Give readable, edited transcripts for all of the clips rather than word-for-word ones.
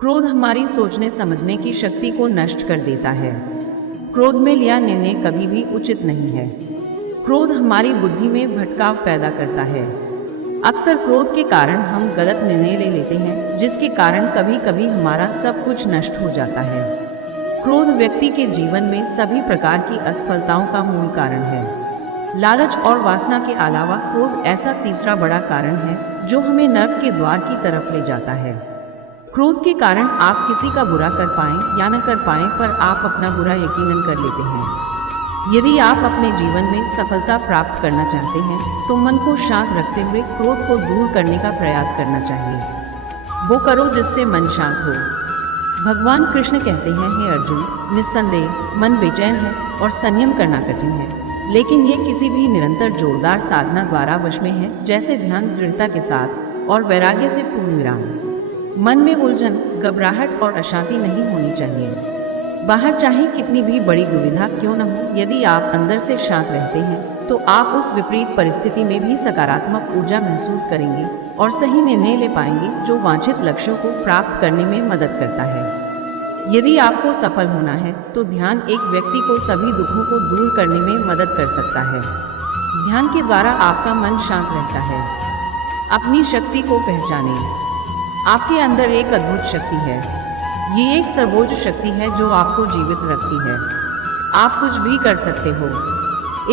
क्रोध हमारी सोचने समझने की शक्ति को नष्ट कर देता है। क्रोध में लिया निर्णय कभी भी उचित नहीं है। क्रोध हमारी बुद्धि में भटकाव पैदा करता है। अक्सर क्रोध के कारण हम गलत निर्णय ले लेते हैं, जिसके कारण कभी कभी हमारा सब कुछ नष्ट हो जाता है। क्रोध व्यक्ति के जीवन में सभी प्रकार की असफलताओं का मूल कारण है। लालच और वासना के अलावा क्रोध ऐसा तीसरा बड़ा कारण है जो हमें नर्क के द्वार की तरफ ले जाता है। क्रोध के कारण आप किसी का बुरा कर पाएं या न कर पाएं, पर आप अपना बुरा यकीनन कर लेते हैं। यदि आप अपने जीवन में सफलता प्राप्त करना चाहते हैं तो मन को शांत रखते हुए क्रोध को दूर करने का प्रयास करना चाहिए। वो करो जिससे मन शांत हो। भगवान कृष्ण कहते हैं, हे अर्जुन, निस्संदेह मन बेचैन है और संयम करना कठिन है, लेकिन ये किसी भी निरंतर जोरदार साधना द्वारा वश में है, जैसे ध्यान, दृढ़ता के साथ और वैराग्य से पूर्ण विराम। मन में उलझन, घबराहट और अशांति नहीं होनी चाहिए। बाहर चाहे कितनी भी बड़ी दुविधा क्यों न हो, यदि आप अंदर से शांत रहते हैं तो आप उस विपरीत परिस्थिति में भी सकारात्मक ऊर्जा महसूस करेंगे और सही निर्णय ले पाएंगे, जो वांछित लक्ष्यों को प्राप्त करने में मदद करता है। यदि आपको सफल होना है तो ध्यान एक व्यक्ति को सभी दुखों को दूर करने में मदद कर सकता है। ध्यान के द्वारा आपका मन शांत रहता है। अपनी शक्ति को पहचानें। आपके अंदर एक अद्भुत शक्ति है। ये एक सर्वोच्च शक्ति है जो आपको जीवित रखती है। आप कुछ भी कर सकते हो।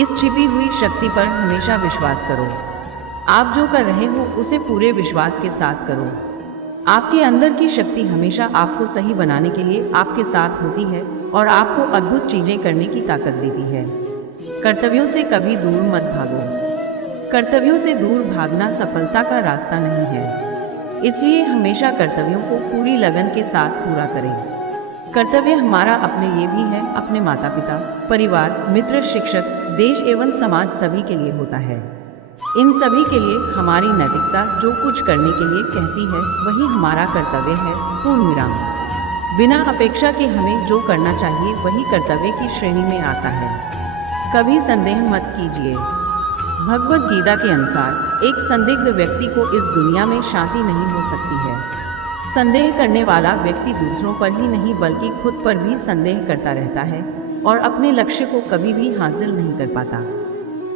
इस छिपी हुई शक्ति पर हमेशा विश्वास करो। आप जो कर रहे हो उसे पूरे विश्वास के साथ करो। आपके अंदर की शक्ति हमेशा आपको सही बनाने के लिए आपके साथ होती है और आपको अद्भुत चीजें करने की ताकत देती है। कर्तव्यों से कभी दूर मत भागो। कर्तव्यों से दूर भागना सफलता का रास्ता नहीं है, इसलिए हमेशा कर्तव्यों को पूरी लगन के साथ पूरा करें। कर्तव्य हमारा अपने लिए भी है, अपने माता पिता, परिवार, मित्र, शिक्षक, देश एवं समाज सभी के लिए होता है। इन सभी के लिए हमारी नैतिकता जो कुछ करने के लिए कहती है वही हमारा कर्तव्य है। पूर्ण विराम। बिना अपेक्षा के हमें जो करना चाहिए वही कर्तव्य की श्रेणी में आता है। कभी संदेह मत कीजिए। भगवद गीता के अनुसार एक संदिग्ध व्यक्ति को इस दुनिया में शांति नहीं हो सकती है। संदेह करने वाला व्यक्ति दूसरों पर ही नहीं बल्कि खुद पर भी संदेह करता रहता है और अपने लक्ष्य को कभी भी हासिल नहीं कर पाता।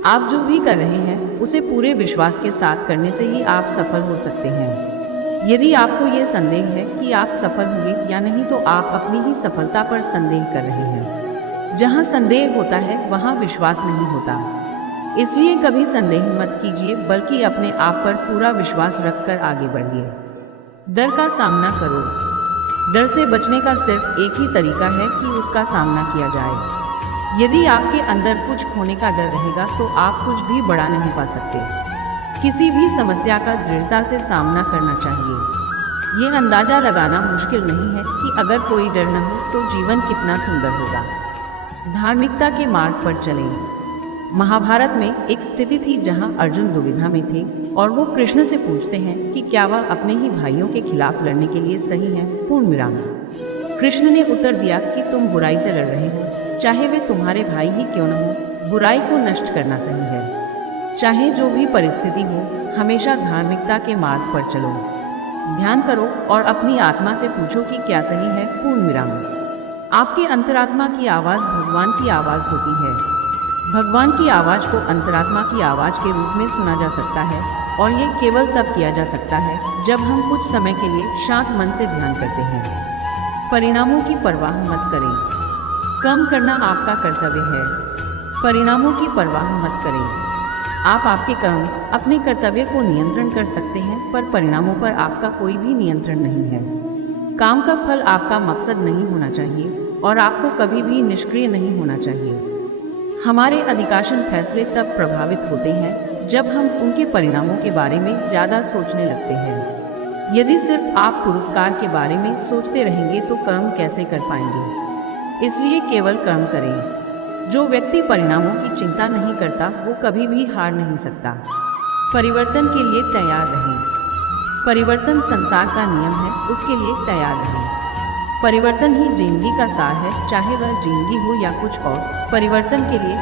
आप जो भी कर रहे हैं उसे पूरे विश्वास के साथ करने से ही आप सफल हो सकते हैं। यदि आपको ये संदेह है कि आप सफल होंगे या नहीं तो आप अपनी ही सफलता पर संदेह कर रहे हैं। जहाँ संदेह होता है वहाँ विश्वास नहीं होता। इसलिए कभी संदेह मत कीजिए बल्कि अपने आप पर पूरा विश्वास रखकर आगे बढ़िए। डर का सामना करो। डर से बचने का सिर्फ एक ही तरीका है कि उसका सामना किया जाए। यदि आपके अंदर कुछ खोने का डर रहेगा तो आप कुछ भी बड़ा नहीं पा सकते। किसी भी समस्या का दृढ़ता से सामना करना चाहिए। ये अंदाजा लगाना मुश्किल नहीं है कि अगर कोई डर न हो तो जीवन कितना सुंदर होगा। धार्मिकता के मार्ग पर चलें। महाभारत में एक स्थिति थी जहां अर्जुन दुविधा में थे और वो कृष्ण से पूछते हैं कि क्या वह अपने ही भाइयों के खिलाफ लड़ने के लिए सही है। पूर्ण विराम। कृष्ण ने उत्तर दिया कि तुम बुराई से लड़ रहे हो, चाहे वे तुम्हारे भाई ही क्यों न हो। बुराई को नष्ट करना सही है। चाहे जो भी परिस्थिति हो, हमेशा धार्मिकता के मार्ग पर चलो। ध्यान करो और अपनी आत्मा से पूछो कि क्या सही है। पूर्ण विराम। आपके अंतरात्मा की आवाज़ भगवान की आवाज़ होती है। भगवान की आवाज़ को अंतरात्मा की आवाज़ के रूप में सुना जा सकता है और ये केवल तब किया जा सकता है जब हम कुछ समय के लिए शांत मन से ध्यान करते हैं। परिणामों की परवाह मत करें। कर्म करना आपका कर्तव्य है। परिणामों की परवाह मत करें। आप आपके कर्म, अपने कर्तव्य को नियंत्रण कर सकते हैं, पर परिणामों पर आपका कोई भी नियंत्रण नहीं है। काम का फल आपका मकसद नहीं होना चाहिए और आपको कभी भी निष्क्रिय नहीं होना चाहिए। हमारे अधिकांश फैसले तब प्रभावित होते हैं जब हम उनके परिणामों के बारे में ज़्यादा सोचने लगते हैं। यदि सिर्फ आप पुरस्कार के बारे में सोचते रहेंगे तो कर्म कैसे कर पाएंगे। इसलिए केवल कर्म करें। जो व्यक्ति परिणामों की चिंता नहीं करता वो कभी भी हार नहीं सकता। परिवर्तन के लिए तैयार रहें। परिवर्तन संसार का नियम है, उसके लिए तैयार रहें। परिवर्तन ही जिंदगी का सार है, चाहे वह जिंदगी हो या कुछ और। परिवर्तन के लिए